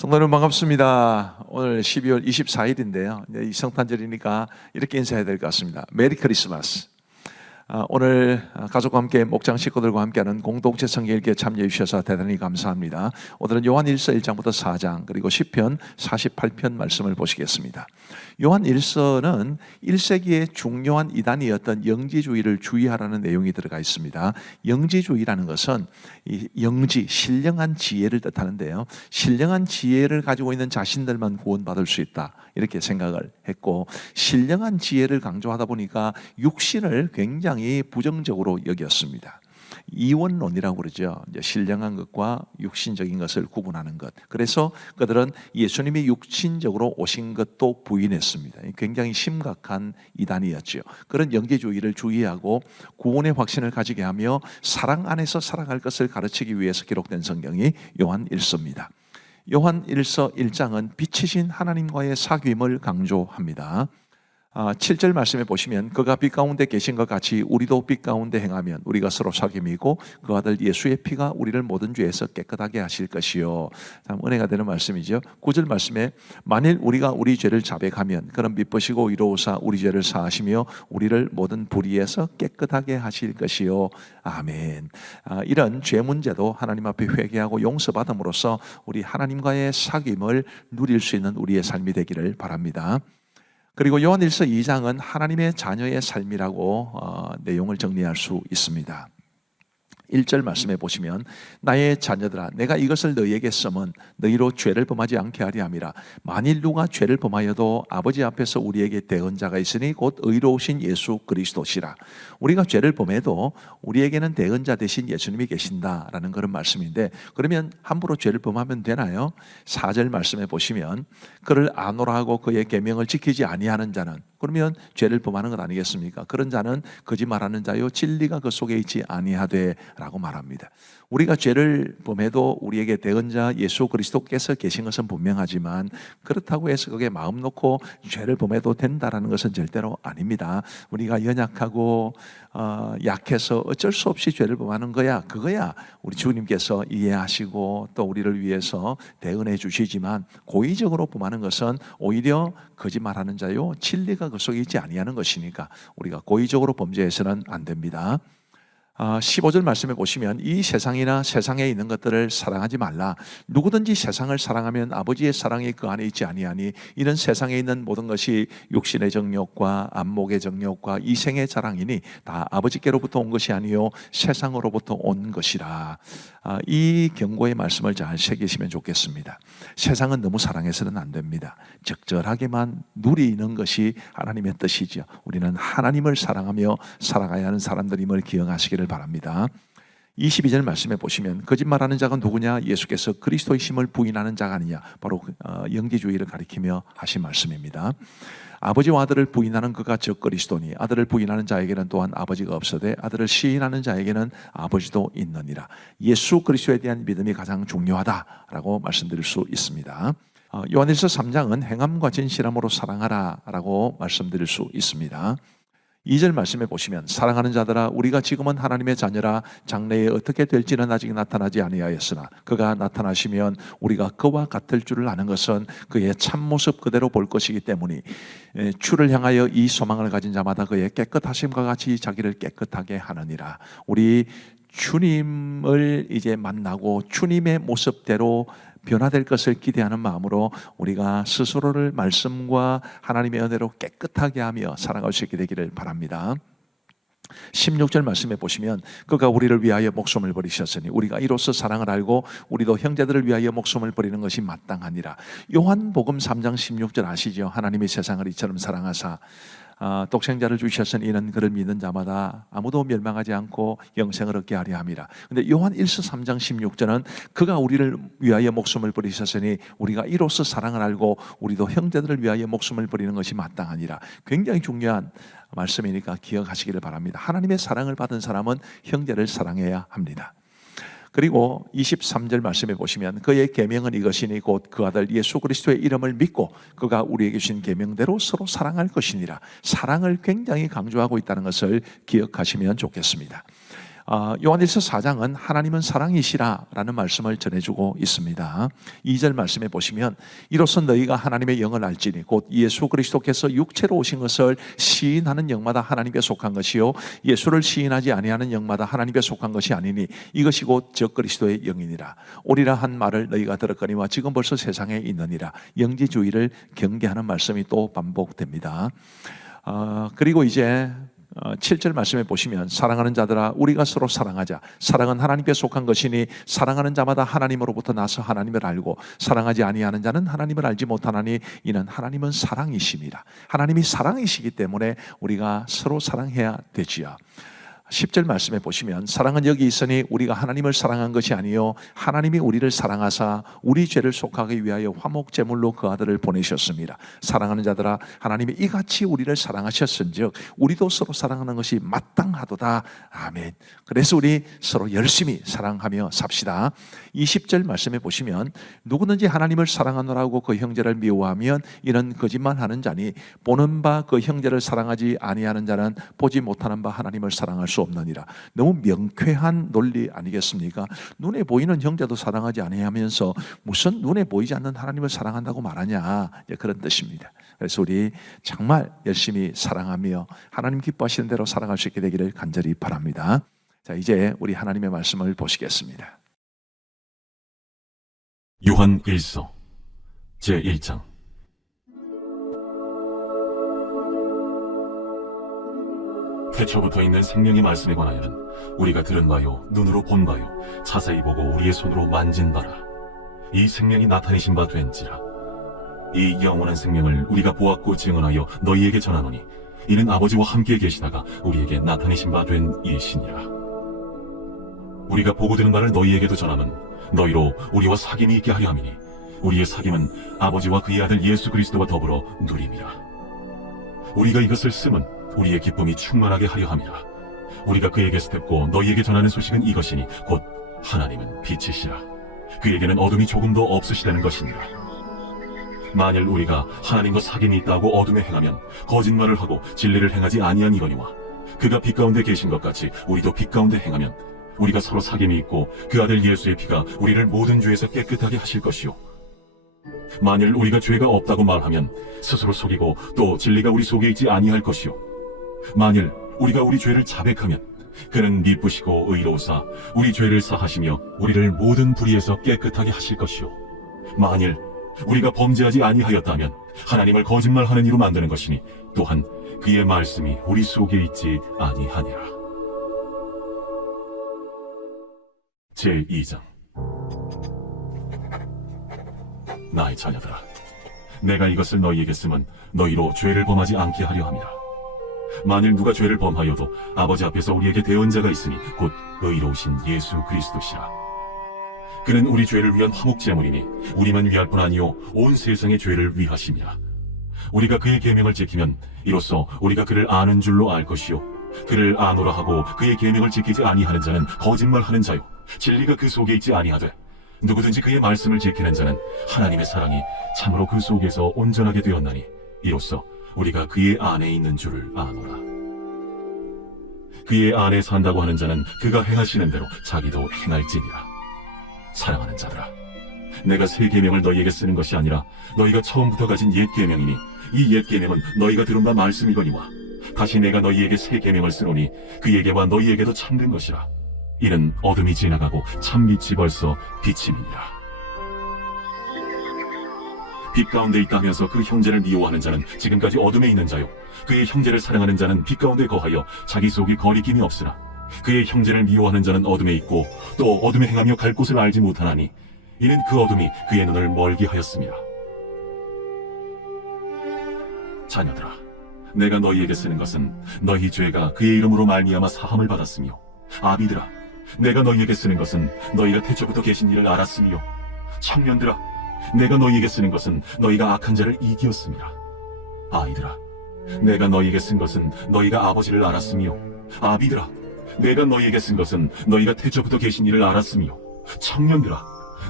성도 여러분 반갑습니다. 오늘 12월 24일인데요. 이 성탄절이니까 이렇게 인사해야 될 것 같습니다. 메리 크리스마스. 오늘 가족과 함께 목장 식구들과 함께하는 공동체 성경 읽기에 참여해 주셔서 대단히 감사합니다. 오늘은 요한 1서 1장부터 4장 그리고 시편 48편 말씀을 보시겠습니다. 요한 1서는 1세기의 중요한 이단이었던 영지주의를 주의하라는 내용이 들어가 있습니다. 영지주의라는 것은 이 영지, 신령한 지혜를 뜻하는데요. 신령한 지혜를 가지고 있는 자신들만 구원받을 수 있다, 이렇게 생각을 했고, 신령한 지혜를 강조하다 보니까 육신을 굉장히 부정적으로 여겼습니다. 이원론이라고 그러죠. 이제 신령한 것과 육신적인 것을 구분하는 것. 그래서 그들은 예수님이 육신적으로 오신 것도 부인했습니다. 굉장히 심각한 이단이었죠. 그런 영계주의를 주의하고 구원의 확신을 가지게 하며 사랑 안에서 살아갈 것을 가르치기 위해서 기록된 성경이 요한 1서입니다. 요한 1서 1장은 빛이신 하나님과의 사귐을 강조합니다. 7절 말씀에 보시면 그가 빛 가운데 계신 것 같이 우리도 빛 가운데 행하면 우리가 서로 사귐이고 그 아들 예수의 피가 우리를 모든 죄에서 깨끗하게 하실 것이요. 참 은혜가 되는 말씀이죠. 9절 말씀에 만일 우리가 우리 죄를 자백하면 그는 미쁘시고 의로우사 우리 죄를 사하시며 우리를 모든 불의에서 깨끗하게 하실 것이요. 아멘. 이런 죄 문제도 하나님 앞에 회개하고 용서받음으로써 우리 하나님과의 사귐을 누릴 수 있는 우리의 삶이 되기를 바랍니다. 그리고 요한 1서 2장은 하나님의 자녀의 삶이라고 내용을 정리할 수 있습니다. 1절 말씀해 보시면 나의 자녀들아 내가 이것을 너희에게 써면 너희로 죄를 범하지 않게 하리 함이라. 만일 누가 죄를 범하여도 아버지 앞에서 우리에게 대언자가 있으니 곧 의로우신 예수 그리스도시라. 우리가 죄를 범해도 우리에게는 대언자 되신 예수님이 계신다라는 그런 말씀인데, 그러면 함부로 죄를 범하면 되나요? 4절 말씀해 보시면 그를 아노라 하고 그의 계명을 지키지 아니하는 자는, 그러면 죄를 범하는 것 아니겠습니까? 그런 자는 거짓말하는 자요 진리가 그 속에 있지 아니하되 라고 말합니다. 우리가 죄를 범해도 우리에게 대언자 예수 그리스도께서 계신 것은 분명하지만 그렇다고 해서 그게 마음 놓고 죄를 범해도 된다라는 것은 절대로 아닙니다. 우리가 연약하고 약해서 어쩔 수 없이 죄를 범하는 거야, 그거야 우리 주님께서 이해하시고 또 우리를 위해서 대언해 주시지만, 고의적으로 범하는 것은 오히려 거짓말하는 자요 진리가 그 속에 있지 아니하는 것이니까 우리가 고의적으로 범죄해서는 안 됩니다. 15절 말씀에 보시면 이 세상이나 세상에 있는 것들을 사랑하지 말라. 누구든지 세상을 사랑하면 아버지의 사랑이 그 안에 있지 아니하니 이는 세상에 있는 모든 것이 육신의 정욕과 안목의 정욕과 이생의 자랑이니 다 아버지께로부터 온 것이 아니요 세상으로부터 온 것이라. 이 경고의 말씀을 잘 새기시면 좋겠습니다. 세상은 너무 사랑해서는 안 됩니다. 적절하게만 누리는 것이 하나님의 뜻이죠. 우리는 하나님을 사랑하며 살아가야 하는 사람들임을 기억하시기를 바랍니다. 22절 말씀에 보시면 거짓말하는 자가 누구냐? 예수께서 그리스도의 심을 부인하는 자가 아니냐? 바로 영지주의를 가리키며 하신 말씀입니다. 아버지와 아들을 부인하는 그가 즉 그리스도니 아들을 부인하는 자에게는 또한 아버지가 없으되 아들을 시인하는 자에게는 아버지도 있느니라. 예수 그리스도에 대한 믿음이 가장 중요하다라고 말씀드릴 수 있습니다. 요한일서 3장은 행함과 진실함으로 사랑하라 라고 말씀드릴 수 있습니다. 2절 말씀에 보시면 사랑하는 자들아 우리가 지금은 하나님의 자녀라. 장래에 어떻게 될지는 아직 나타나지 아니하였으나 그가 나타나시면 우리가 그와 같을 줄을 아는 것은 그의 참모습 그대로 볼 것이기 때문이 주를 향하여 이 소망을 가진 자마다 그의 깨끗하심과 같이 자기를 깨끗하게 하느니라. 우리 주님을 이제 만나고 주님의 모습대로 변화될 것을 기대하는 마음으로 우리가 스스로를 말씀과 하나님의 은혜로 깨끗하게 하며 살아갈 수 있게 되기를 바랍니다. 16절 말씀에 보시면 그가 우리를 위하여 목숨을 버리셨으니 우리가 이로써 사랑을 알고 우리도 형제들을 위하여 목숨을 버리는 것이 마땅하니라. 요한복음 3장 16절 아시죠? 하나님이 세상을 이처럼 사랑하사 독생자를 주셨으니 이는 그를 믿는 자마다 아무도 멸망하지 않고 영생을 얻게 하려 함이라. 근데 요한 1서 3장 16절은 그가 우리를 위하여 목숨을 버리셨으니 우리가 이로써 사랑을 알고 우리도 형제들을 위하여 목숨을 버리는 것이 마땅하니라. 굉장히 중요한 말씀이니까 기억하시기를 바랍니다. 하나님의 사랑을 받은 사람은 형제를 사랑해야 합니다. 그리고 23절 말씀에 보시면 그의 계명은 이것이니 곧 그 아들 예수 그리스도의 이름을 믿고 그가 우리에게 주신 계명대로 서로 사랑할 것이니라. 사랑을 굉장히 강조하고 있다는 것을 기억하시면 좋겠습니다. 요한일서 4장은 하나님은 사랑이시라라는 말씀을 전해주고 있습니다. 2절 말씀에 보시면 이로써 너희가 하나님의 영을 알지니 곧 예수 그리스도께서 육체로 오신 것을 시인하는 영마다 하나님께 속한 것이요 예수를 시인하지 아니하는 영마다 하나님께 속한 것이 아니니 이것이 곧 저 그리스도의 영이니라. 오리라 한 말을 너희가 들었거니와 지금 벌써 세상에 있느니라. 영지주의를 경계하는 말씀이 또 반복됩니다. 그리고 이제 7절 말씀에 보시면 사랑하는 자들아 우리가 서로 사랑하자. 사랑은 하나님께 속한 것이니 사랑하는 자마다 하나님으로부터 나서 하나님을 알고 사랑하지 아니하는 자는 하나님을 알지 못하나니 이는 하나님은 사랑이심이라. 하나님이 사랑이시기 때문에 우리가 서로 사랑해야 되지요. 10절 말씀에 보시면 사랑은 여기 있으니 우리가 하나님을 사랑한 것이 아니요 하나님이 우리를 사랑하사 우리 죄를 속하기 위하여 화목제물로 그 아들을 보내셨습니다. 사랑하는 자들아 하나님이 이같이 우리를 사랑하셨은즉 우리도 서로 사랑하는 것이 마땅하도다. 아멘. 그래서 우리 서로 열심히 사랑하며 삽시다. 20절 말씀에 보시면 누구든지 하나님을 사랑하노라고 그 형제를 미워하면 이는 거짓말하는 자니 보는 바 그 형제를 사랑하지 아니하는 자는 보지 못하는 바 하나님을 사랑할 수 없느니라. 너무 명쾌한 논리 아니겠습니까? 눈에 보이는 형제도 사랑하지 아니하면서 무슨 눈에 보이지 않는 하나님을 사랑한다고 말하냐, 그런 뜻입니다. 그래서 우리 정말 열심히 사랑하며 하나님 기뻐하시는 대로 살아갈 수 있게 되기를 간절히 바랍니다. 자, 이제 우리 하나님의 말씀을 보시겠습니다. 요한 1서 제1장. 태초부터 있는 생명의 말씀에 관하여는 우리가 들은 바요 눈으로 본 바요 자세히 보고 우리의 손으로 만진 바라. 이 생명이 나타내신 바 된지라. 이 영원한 생명을 우리가 보았고 증언하여 너희에게 전하노니 이는 아버지와 함께 계시다가 우리에게 나타내신 바 된 이시니라. 우리가 보고 들은 바를 너희에게도 전함은 너희로 우리와 사귐이 있게 하려 함이니 우리의 사귐은 아버지와 그의 아들 예수 그리스도와 더불어 누림이라. 우리가 이것을 쓰면 우리의 기쁨이 충만하게 하려 함이라. 우리가 그에게서 듣고 너희에게 전하는 소식은 이것이니 곧 하나님은 빛이시라. 그에게는 어둠이 조금도 없으시다는 것이니라. 만일 우리가 하나님과 사귐이 있다고 어둠에 행하면 거짓말을 하고 진리를 행하지 아니한 이거니와 그가 빛 가운데 계신 것 같이 우리도 빛 가운데 행하면 우리가 서로 사귐이 있고 그 아들 예수의 피가 우리를 모든 죄에서 깨끗하게 하실 것이요 만일 우리가 죄가 없다고 말하면 스스로 속이고 또 진리가 우리 속에 있지 아니할 것이요 만일 우리가 우리 죄를 자백하면 그는 미쁘시고 의로우사 우리 죄를 사하시며 우리를 모든 불의에서 깨끗하게 하실 것이요 만일 우리가 범죄하지 아니하였다면 하나님을 거짓말하는 이로 만드는 것이니 또한 그의 말씀이 우리 속에 있지 아니하니라. 제2장. 나의 자녀들아, 내가 이것을 너희에게 쓰면 너희로 죄를 범하지 않게 하려 함이라. 만일 누가 죄를 범하여도 아버지 앞에서 우리에게 대언자가 있으니 곧 의로우신 예수 그리스도시라. 그는 우리 죄를 위한 화목제물이니 우리만 위할 뿐 아니요 온 세상의 죄를 위하심이라. 우리가 그의 계명을 지키면 이로써 우리가 그를 아는 줄로 알 것이요 그를 아노라 하고 그의 계명을 지키지 아니하는 자는 거짓말하는 자요 진리가 그 속에 있지 아니하되 누구든지 그의 말씀을 지키는 자는 하나님의 사랑이 참으로 그 속에서 온전하게 되었나니 이로써 우리가 그의 안에 있는 줄을 아노라. 그의 안에 산다고 하는 자는 그가 행하시는 대로 자기도 행할지니라. 사랑하는 자들아, 내가 새 계명을 너희에게 쓰는 것이 아니라 너희가 처음부터 가진 옛 계명이니 이 옛 계명은 너희가 들은 바 말씀이거니와 다시 내가 너희에게 새 계명을 쓰노니 그에게와 너희에게도 참된 것이라. 이는 어둠이 지나가고 참빛이 벌써 비침이니라. 빛 가운데 있다면서 그 형제를 미워하는 자는 지금까지 어둠에 있는 자요 그의 형제를 사랑하는 자는 빛 가운데 거하여 자기 속에 거리낌이 없으나 그의 형제를 미워하는 자는 어둠에 있고 또 어둠에 행하며 갈 곳을 알지 못하나니 이는 그 어둠이 그의 눈을 멀게 하였습니다. 자녀들아, 내가 너희에게 쓰는 것은 너희 죄가 그의 이름으로 말미암아 사함을 받았으며 아비들아, 내가 너희에게 쓰는 것은 너희가 태초부터 계신 이를 알았으며 청년들아, 내가 너희에게 쓰는 것은 너희가 악한 자를 이기었습니다. 아이들아, 내가 너희에게 쓴 것은 너희가 아버지를 알았으며 아비들아, 내가 너희에게 쓴 것은 너희가 태초부터 계신 이를 알았으며 청년들아,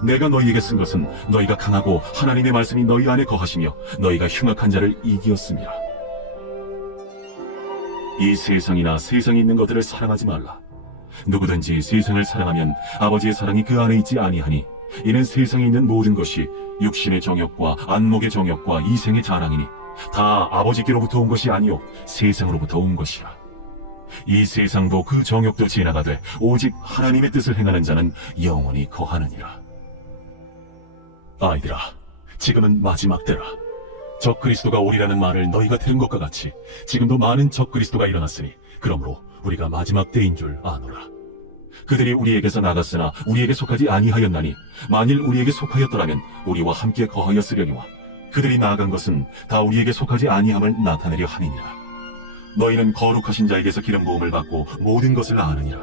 내가 너희에게 쓴 것은 너희가 강하고 하나님의 말씀이 너희 안에 거하시며 너희가 흉악한 자를 이기었습니다. 이 세상이나 세상에 있는 것들을 사랑하지 말라. 누구든지 세상을 사랑하면 아버지의 사랑이 그 안에 있지 아니하니 이는 세상에 있는 모든 것이 육신의 정욕과 안목의 정욕과 이생의 자랑이니 다 아버지께로부터 온 것이 아니요 세상으로부터 온 것이라. 이 세상도 그 정욕도 지나가되 오직 하나님의 뜻을 행하는 자는 영원히 거하느니라. 아이들아, 지금은 마지막 때라. 적그리스도가 오리라는 말을 너희가 들은 것과 같이 지금도 많은 적그리스도가 일어났으니 그러므로 우리가 마지막 때인 줄 아노라. 그들이 우리에게서 나갔으나 우리에게 속하지 아니하였나니 만일 우리에게 속하였더라면 우리와 함께 거하였으려니와 그들이 나아간 것은 다 우리에게 속하지 아니함을 나타내려 함이니라. 너희는 거룩하신 자에게서 기름 부음을 받고 모든 것을 아느니라.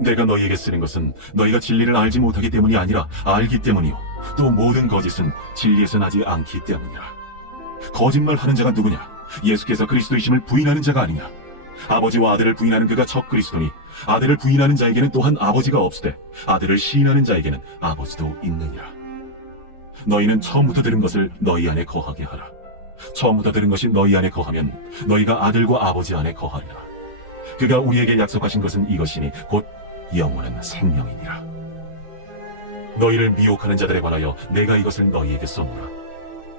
내가 너희에게 쓰는 것은 너희가 진리를 알지 못하기 때문이 아니라 알기 때문이요 또 모든 거짓은 진리에서 나지 않기 때문이라. 거짓말하는 자가 누구냐? 예수께서 그리스도이심을 부인하는 자가 아니냐? 아버지와 아들을 부인하는 그가 적그리스도니 아들을 부인하는 자에게는 또한 아버지가 없으되 아들을 시인하는 자에게는 아버지도 있느니라. 너희는 처음부터 들은 것을 너희 안에 거하게 하라. 처음부터 들은 것이 너희 안에 거하면 너희가 아들과 아버지 안에 거하리라. 그가 우리에게 약속하신 것은 이것이니 곧 영원한 생명이니라. 너희를 미혹하는 자들에 관하여 내가 이것을 너희에게 써노라.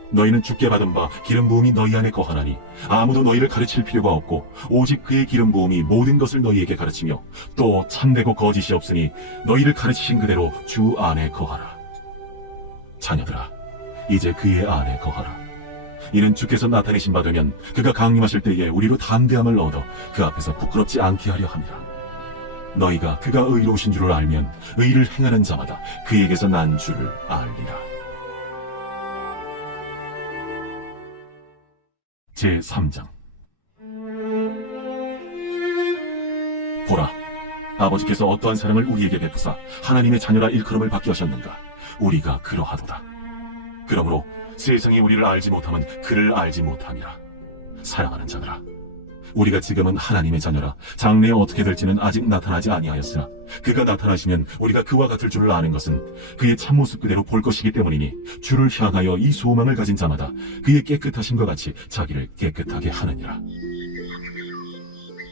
너희는 주께 받은 바 기름 부음이 너희 안에 거하나니 아무도 너희를 가르칠 필요가 없고 오직 그의 기름 부음이 모든 것을 너희에게 가르치며 또 참되고 거짓이 없으니 너희를 가르치신 그대로 주 안에 거하라. 자녀들아, 이제 그의 안에 거하라. 이는 주께서 나타내신 바 되면 그가 강림하실 때에 우리로 담대함을 얻어 그 앞에서 부끄럽지 않게 하려 함이라. 너희가 그가 의로우신 줄을 알면 의를 행하는 자마다 그에게서 난 줄을 알리라. 제3장. 보라, 아버지께서 어떠한 사랑을 우리에게 베푸사 하나님의 자녀라 일컬음을 받게 하셨는가? 우리가 그러하도다. 그러므로 세상이 우리를 알지 못하면 그를 알지 못함이라. 사랑하는 자들아, 우리가 지금은 하나님의 자녀라. 장래에 어떻게 될지는 아직 나타나지 아니하였으나 그가 나타나시면 우리가 그와 같을 줄을 아는 것은 그의 참모습 그대로 볼 것이기 때문이니 주를 향하여 이 소망을 가진 자마다 그의 깨끗하심과 같이 자기를 깨끗하게 하느니라.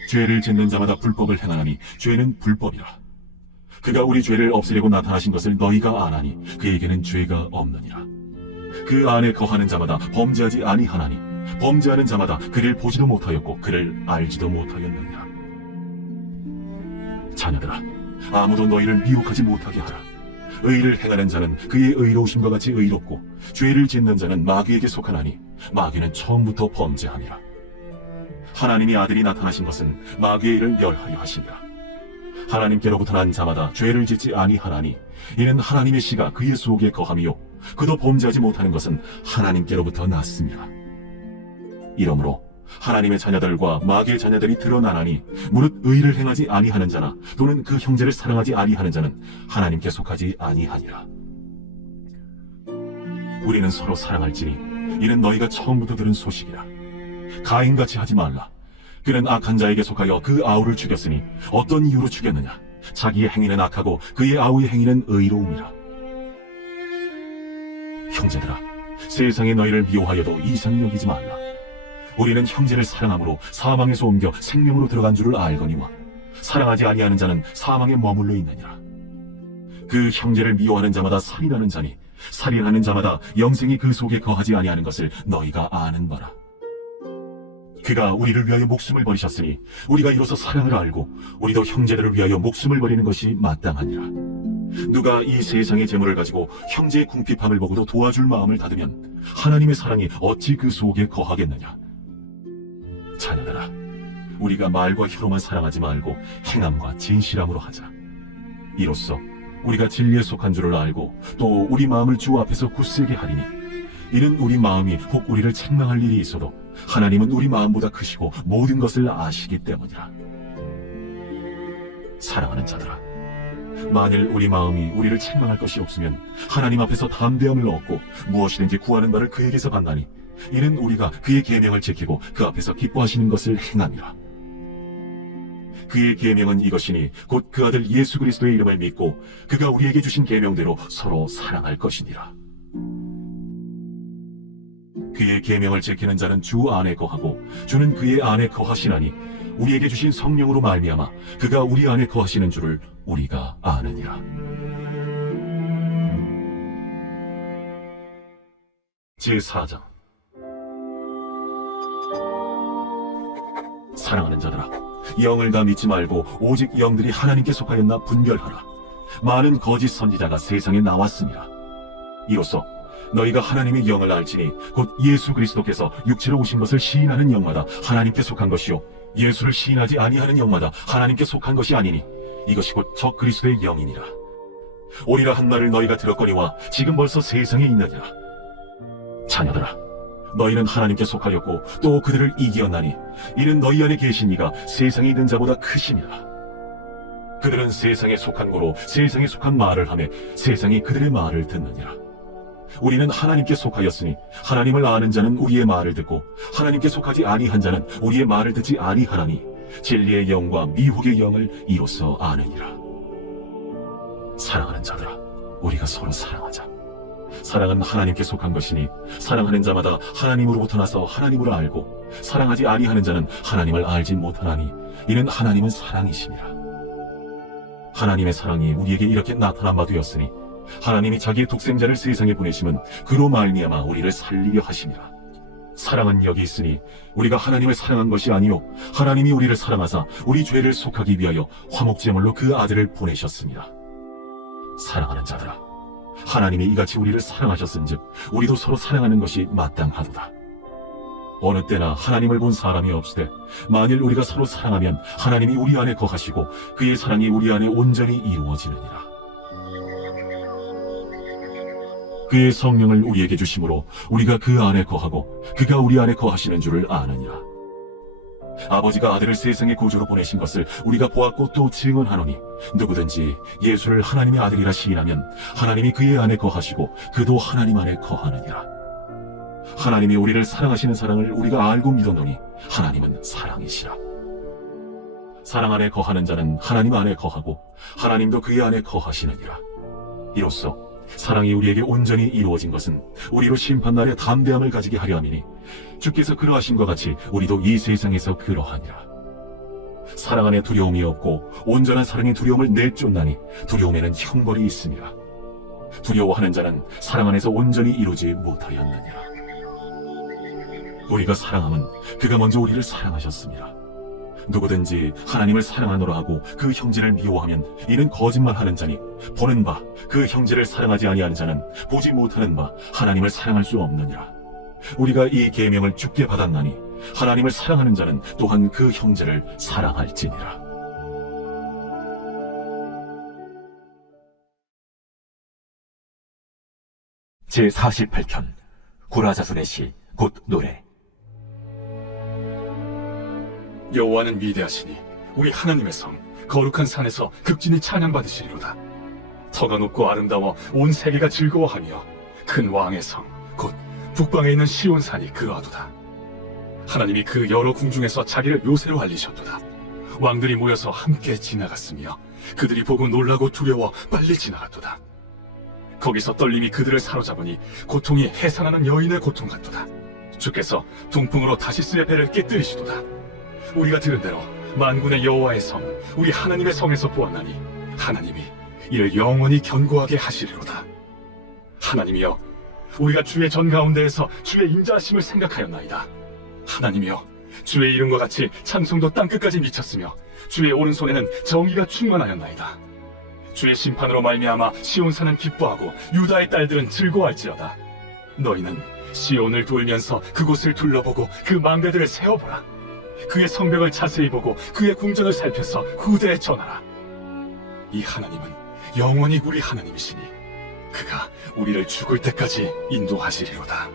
죄를 짓는 자마다 불법을 행하나니 죄는 불법이라. 그가 우리 죄를 없애려고 나타나신 것을 너희가 아나니 그에게는 죄가 없느니라. 그 안에 거하는 자마다 범죄하지 아니하나니 범죄하는 자마다 그를 보지도 못하였고 그를 알지도 못하였느니라. 자녀들아, 아무도 너희를 미혹하지 못하게 하라. 의를 행하는 자는 그의 의로우심과 같이 의롭고 죄를 짓는 자는 마귀에게 속하나니 마귀는 처음부터 범죄함이라. 하나님이 아들이 나타나신 것은 마귀의 일을 멸하려 하심이라. 하나님께로부터 난 자마다 죄를 짓지 아니하나니 이는 하나님의 씨가 그의 속에 거함이요 그도 범죄하지 못하는 것은 하나님께로부터 났습니다. 이러므로 하나님의 자녀들과 마귀의 자녀들이 드러나나니 무릇 의를 행하지 아니하는 자나 또는 그 형제를 사랑하지 아니하는 자는 하나님께 속하지 아니하니라. 우리는 서로 사랑할지니 이는 너희가 처음부터 들은 소식이라. 가인같이 하지 말라. 그는 악한 자에게 속하여 그 아우를 죽였으니 어떤 이유로 죽였느냐? 자기의 행위는 악하고 그의 아우의 행위는 의로움이라. 형제들아, 세상에 너희를 미워하여도 이상히 여기지 말라. 우리는 형제를 사랑함으로 사망에서 옮겨 생명으로 들어간 줄을 알거니와 사랑하지 아니하는 자는 사망에 머물러 있느니라. 그 형제를 미워하는 자마다 살인하는 자니 살인하는 자마다 영생이 그 속에 거하지 아니하는 것을 너희가 아는 바라. 그가 우리를 위하여 목숨을 버리셨으니 우리가 이로써 사랑을 알고 우리도 형제들을 위하여 목숨을 버리는 것이 마땅하니라. 누가 이 세상의 재물을 가지고 형제의 궁핍함을 보고도 도와줄 마음을 닫으면 하나님의 사랑이 어찌 그 속에 거하겠느냐. 자녀들아, 우리가 말과 혀로만 사랑하지 말고 행함과 진실함으로 하자. 이로써 우리가 진리에 속한 줄을 알고 또 우리 마음을 주 앞에서 굳세게 하리니 이는 우리 마음이 혹 우리를 책망할 일이 있어도 하나님은 우리 마음보다 크시고 모든 것을 아시기 때문이라. 사랑하는 자들아, 만일 우리 마음이 우리를 책망할 것이 없으면 하나님 앞에서 담대함을 얻고 무엇이든지 구하는 바를 그에게서 받나니 이는 우리가 그의 계명을 지키고 그 앞에서 기뻐하시는 것을 행함이라. 그의 계명은 이것이니 곧 그 아들 예수 그리스도의 이름을 믿고 그가 우리에게 주신 계명대로 서로 사랑할 것이니라. 그의 계명을 지키는 자는 주 안에 거하고 주는 그의 안에 거하시나니 우리에게 주신 성령으로 말미암아 그가 우리 안에 거하시는 줄을 우리가 아느니라. 제4장. 사랑하는 자들아, 영을 다 믿지 말고 오직 영들이 하나님께 속하였나 분별하라. 많은 거짓 선지자가 세상에 나왔습니다. 이로써 너희가 하나님의 영을 알지니 곧 예수 그리스도께서 육체로 오신 것을 시인하는 영마다 하나님께 속한 것이요 예수를 시인하지 아니하는 영마다 하나님께 속한 것이 아니니 이것이 곧 적 그리스도의 영이니라. 오리라 한 말을 너희가 들었거니와 지금 벌써 세상에 있느니라. 자녀들아, 너희는 하나님께 속하였고 또 그들을 이기었나니 이는 너희 안에 계신 이가 세상에 있는 자보다 크심이라. 그들은 세상에 속한 고로 세상에 속한 말을 하며 세상이 그들의 말을 듣느니라. 우리는 하나님께 속하였으니 하나님을 아는 자는 우리의 말을 듣고 하나님께 속하지 아니한 자는 우리의 말을 듣지 아니하나니 진리의 영과 미혹의 영을 이로써 아느니라. 사랑하는 자들아, 우리가 서로 사랑하자. 사랑은 하나님께 속한 것이니 사랑하는 자마다 하나님으로부터 나서 하나님을 알고 사랑하지 아니하는 자는 하나님을 알지 못하나니 이는 하나님은 사랑이심이라. 하나님의 사랑이 우리에게 이렇게 나타난 바 되었으니 하나님이 자기의 독생자를 세상에 보내심은 그로 말미암아 우리를 살리려 하심이라. 사랑은 여기 있으니 우리가 하나님을 사랑한 것이 아니요 하나님이 우리를 사랑하사 우리 죄를 속하기 위하여 화목제물로 그 아들을 보내셨습니다. 사랑하는 자들아, 하나님이 이같이 우리를 사랑하셨은즉 우리도 서로 사랑하는 것이 마땅하도다. 어느 때나 하나님을 본 사람이 없으되 만일 우리가 서로 사랑하면 하나님이 우리 안에 거하시고 그의 사랑이 우리 안에 온전히 이루어지느니라. 그의 성령을 우리에게 주심으로 우리가 그 안에 거하고 그가 우리 안에 거하시는 줄을 아느니라. 아버지가 아들을 세상의 구주로 보내신 것을 우리가 보았고 또 증언하노니 누구든지 예수를 하나님의 아들이라 시인하면 하나님이 그의 안에 거하시고 그도 하나님 안에 거하느니라. 하나님이 우리를 사랑하시는 사랑을 우리가 알고 믿었노니 하나님은 사랑이시라. 사랑 안에 거하는 자는 하나님 안에 거하고 하나님도 그의 안에 거하시느니라. 이로써 사랑이 우리에게 온전히 이루어진 것은 우리로 심판날에 담대함을 가지게 하려 함이니 주께서 그러하신 것 같이 우리도 이 세상에서 그러하니라. 사랑 안에 두려움이 없고 온전한 사랑의 두려움을 내쫓나니 두려움에는 형벌이 있습니다. 두려워하는 자는 사랑 안에서 온전히 이루지 못하였느니라. 우리가 사랑함은 그가 먼저 우리를 사랑하셨습니다. 누구든지 하나님을 사랑하노라 하고 그 형제를 미워하면 이는 거짓말하는 자니 보는 바 그 형제를 사랑하지 아니하는 자는 보지 못하는 바 하나님을 사랑할 수 없느니라. 우리가 이 계명을 주께 받았나니 하나님을 사랑하는 자는 또한 그 형제를 사랑할지니라. 제48편 구라자손의 시 곧 노래. 여호와는 위대하시니 우리 하나님의 성 거룩한 산에서 극진히 찬양받으시리로다. 터가 높고 아름다워 온 세계가 즐거워하며 큰 왕의 성 곧 북방에 있는 시온산이 그러하도다. 하나님이 그 여러 궁중에서 자기를 묘세로 알리셨도다. 왕들이 모여서 함께 지나갔으며 그들이 보고 놀라고 두려워 빨리 지나갔도다. 거기서 떨림이 그들을 사로잡으니 고통이 해산하는 여인의 고통 같도다. 주께서 동풍으로 다시스의 배를 깨뜨리시도다. 우리가 들은 대로 만군의 여호와의 성 우리 하나님의 성에서 보았나니 하나님이 이를 영원히 견고하게 하시리로다. 하나님이여, 우리가 주의 전 가운데에서 주의 인자하심을 생각하였나이다. 하나님이여, 주의 이름과 같이 찬송도 땅끝까지 미쳤으며 주의 오른손에는 정의가 충만하였나이다. 주의 심판으로 말미암아 시온산은 기뻐하고 유다의 딸들은 즐거워할지어다. 너희는 시온을 돌면서 그곳을 둘러보고 그 망대들을 세어보라. 그의 성벽을 자세히 보고 그의 궁전을 살펴서 후대에 전하라. 이 하나님은 영원히 우리 하나님이시니 그가 우리를 죽을 때까지 인도하시리로다.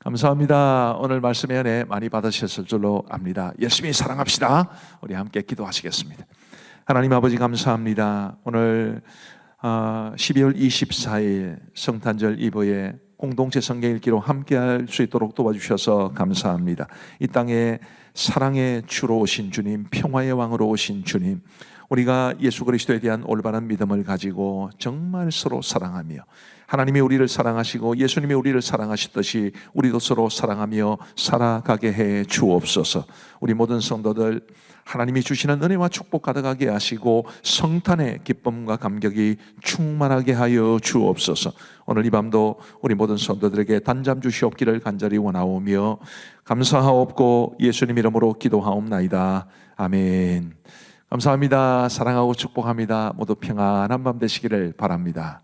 감사합니다. 오늘 말씀의 은혜 많이 받으셨을 줄로 압니다. 열심히 사랑합시다. 우리 함께 기도하시겠습니다. 하나님 아버지 감사합니다. 오늘 12월 24일 성탄절 이브에 공동체 성경 읽기로 함께할 수 있도록 도와주셔서 감사합니다. 이 땅에 사랑의 주로 오신 주님, 평화의 왕으로 오신 주님, 우리가 예수 그리스도에 대한 올바른 믿음을 가지고 정말 서로 사랑하며 하나님이 우리를 사랑하시고 예수님이 우리를 사랑하셨듯이 우리도 서로 사랑하며 살아가게 해 주옵소서. 우리 모든 성도들 하나님이 주시는 은혜와 축복 가득하게 하시고 성탄의 기쁨과 감격이 충만하게 하여 주옵소서. 오늘 이 밤도 우리 모든 성도들에게 단잠 주시옵기를 간절히 원하오며 감사하옵고 예수님 이름으로 기도하옵나이다. 아멘. 감사합니다. 사랑하고 축복합니다. 모두 평안한 밤 되시기를 바랍니다.